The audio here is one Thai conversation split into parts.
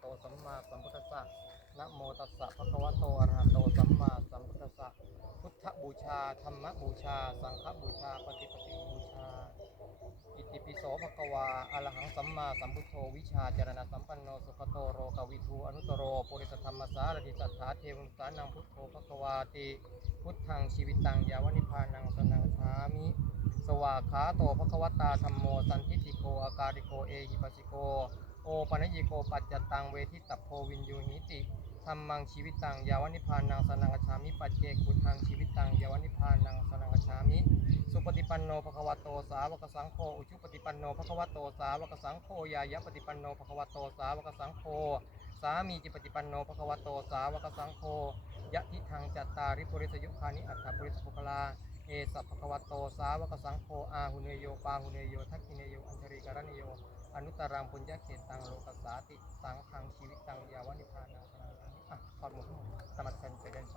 โตสัมมาสัมพุทธัสสะนะโมตัสสะภะคะวะโตอะระหะโตสัมมาสัมพุทธัสสะพุทธบูชาธรรมบูชา สังฆบูชาปฏิปฏิบูชา อิติปิโสภะคะวาอะระหังสัมมาสัมพุทโธวิชาจารณะสัมปันโนสุขโตโรกวิทูอนุตตโรปุริสธรรมสารติสัทธาเทวมสานังพุทโธภะคะวาติพุทธังชีวิตังยาวนิพพานังสนังชามิสวากขาโตภะคะวตาธรรมโมสันทิติโกอาการิโกเอหิปัสสิโก โอปัญญิโกปัจจตังเวทิตัพโพวินยูหิติธรรมังชีวิตตังยาวนิพพานังสนังกชามิปัจเจกุทังชีวิตตังยาวนิพพานังสนังกชามิ สุปฏิปันโนภควโตสาวกสังโฆอุชุปฏิปันโนภควโตสาวกสังโฆยายะปฏิปันโนภควโตสาวกสังโฆสามีจิปฏิปันโนภควโตสาวกสังโฆยะทิทางจัตตาริปุริสยุคานิอัตถปุริสปุคลาเอสัพภควโตสาวกสังโฆอาหุเนโยปาหุเนโยทักขิเนโยอัญชริการณิโย อนุตรังปุญญเขตตังโลกัสสาติ สังขังชีวิตังยาวนิพพานังสนังสามิอะถอดหมวกทั้งหมดสมัครเซนเจเดนโซ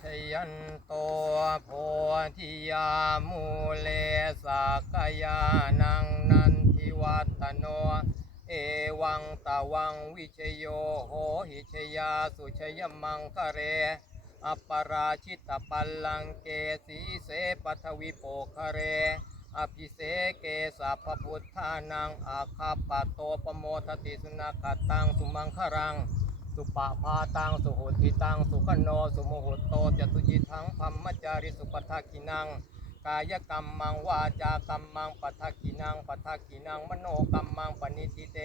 ชยันโตโพธิยามูเลสักยานังนันทิวัตโน เอวังตะวังวิชโยโหหิชยาสุชยมังคะเร อัปปราชิตปัลลังเกสีเสปัทวิโปคเร อภิเสเกสัพพุทธานังอาคาปโตปโมทติสุนักตังสุมังครัง สุปะพาตังสุหุติตังสุขโนสุโมหุตโตจตุจิทังพัมมจาริสุปทักขินังกายกรรมังวาจากรรมังปัทกินังปัทกินังมโนกรรมังปณิทิเต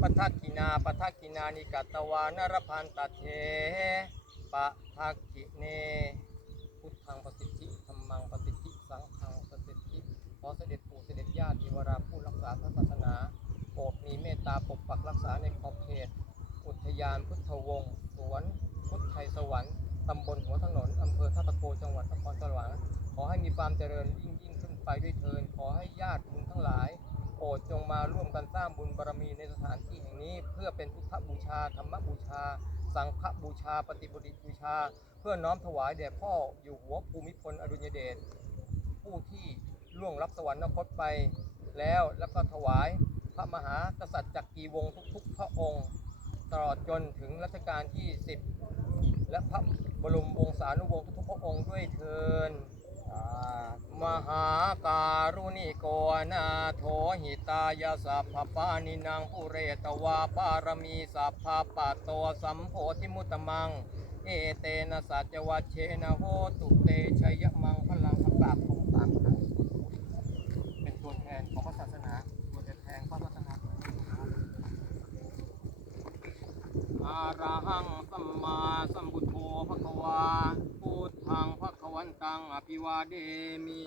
ปทักขินาปัทกินานิกัตตวานรพันตเท ปทักขิเน พุทธังปฏิทิธรรมังปฏิทิสังฆังปฏิทิขอเสด็จปู่เสด็จญาติวราผู้รักษาพระศาสนาโปรดมีเมตตาปกปักรักษาในขอบเขต อุทยานพุทธวงศ์สวน พุทธไทยสวรรค์ตำบลหัวถนนอำเภอท่าตะโกจังหวัดนครสวรรค์ขอให้มีความเจริญยิ่งยิ่งขึ้นไปด้วยเทินขอให้ญาติบุญทั้งหลาย รดจงมาร่วมกันสร้างบุญบารมีในสถานที่แห่งนี้ เพื่อเป็นพุทธบูชาธรรมบูชา สังฆบูชา ปฏิบุติบูชา เพื่อน้อมถวายแด่พ่ออยู่หัวภูมิพลอดุลยเดชผู้ที่ล่วงรับสวรรคตไป แล้วแล้วก็ถวายพระมหากษัตริย์จักรีวงศ์ทุกๆ พระองค์ ตลอดจนถึงรัชกาลที่ 10 และพระบรมวงศานุวงศ์ทุกๆพระองค์ด้วยเทิน มหาการุณิโกนาโถหิตายาสัพพปานินางปุเรตวาปารมีสัพพปะโตสัมโพธิมุตมัง เอเตนะสัจวัชเชนะโหตุเตชัยมังพลังพระกราบของสามครั้งเป็นตัวแทนของพระศาสนาตัวแทนพระศาสนาอาระหังสัมมาสัมพุทโธภะคะวาพุทธังภะคะวันตัง อภิวาเดมิ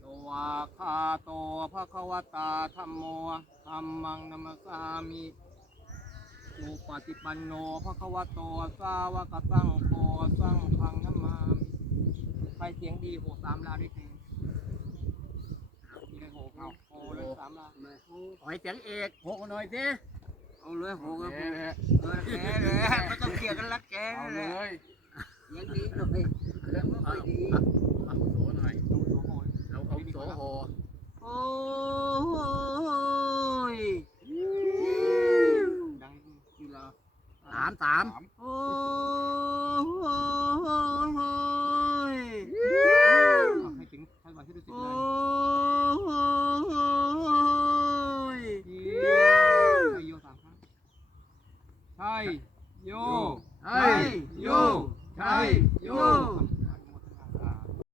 สวาคาโตภะคะวตาธัมโมธัมมังนัมสสามิสุปฏิปันโนภะคะวะโตสาวกสังโฆสังฆังนัมมามิใครเสียงดีโหสามลาด้วยเองมีใครโหเอาโหเลยสามลาหอยเสียงเอกโหกันหน่อยสิเอาเลยโหกันแกเลยเออแกเลยไม่ต้องเกลียดกันละแกเอาเลเลยยยังดีหน่อย ยังไม่ค่อยดีเอาโสหน่อยดูโสโหเราเอาโสโหโอ้ยดังกีฬาสามสามโอ้ยให้ถึงให้วันที่ดูสิบโอ้เลยยใช่โยสามครั้งใช่โยเฮ้ยโย